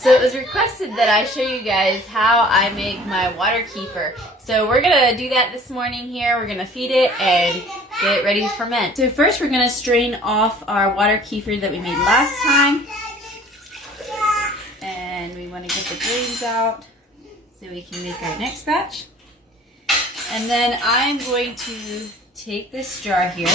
So it was requested that I show you guys how I make my water kefir. So we're gonna do that this morning here. We're gonna feed it and get it ready to ferment. So first we're gonna strain off our water kefir that we made last time. And we wanna get the grains out so we can make our next batch. And then I'm going to take this jar here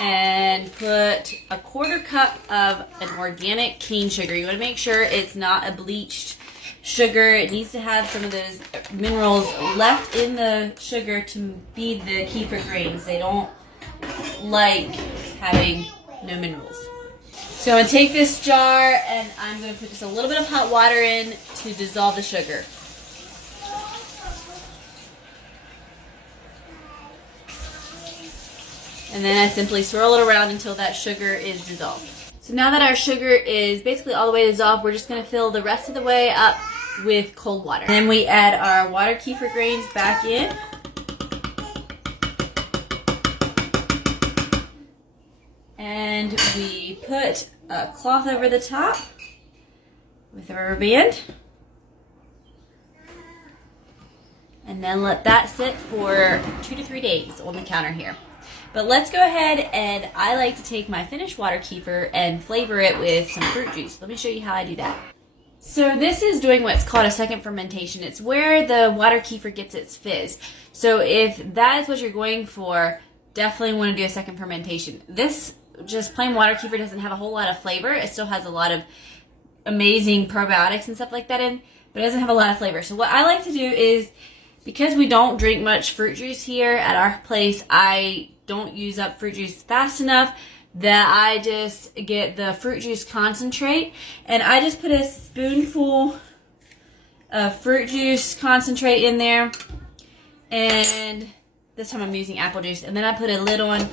and put a 1/4 cup of an organic cane sugar. You want to make sure it's not a bleached sugar. It needs to have some of those minerals left in the sugar to feed the kefir grains. They don't like having no minerals. So I'm going to take this jar and I'm going to put just a little bit of hot water in to dissolve the sugar. And then I simply swirl it around until that sugar is dissolved. So now that our sugar is basically all the way dissolved, we're just going to fill the rest of the way up with cold water. And then we add our water kefir grains back in. And we put a cloth over the top with a rubber band. And then let that sit for 2 to 3 days on the counter here. But let's go ahead, and I like to take my finished water kefir and flavor it with some fruit juice. Let me show you how I do that. So this is doing what's called a second fermentation. It's where the water kefir gets its fizz. So if that is what you're going for, definitely want to do a second fermentation. This just plain water kefir doesn't have a whole lot of flavor. It still has a lot of amazing probiotics and stuff like that in, but it doesn't have a lot of flavor. So what I like to do is, because we don't drink much fruit juice here at our place, I don't use up fruit juice fast enough that I just get the fruit juice concentrate, and I just put a spoonful of fruit juice concentrate in there, and this time I'm using apple juice, and then I put a lid on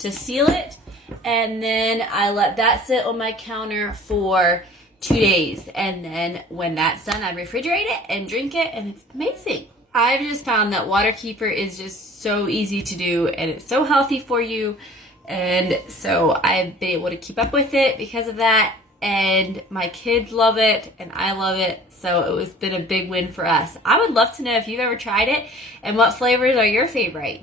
to seal it, and then I let that sit on my counter for 2 days, and then when that's done I refrigerate it and drink it, and it's amazing. I've just found that water kefir is just so easy to do, and it's so healthy for you, and so I've been able to keep up with it because of that, and my kids love it and I love it, so it's been a big win for us. I would love to know if you've ever tried it and what flavors are your favorite.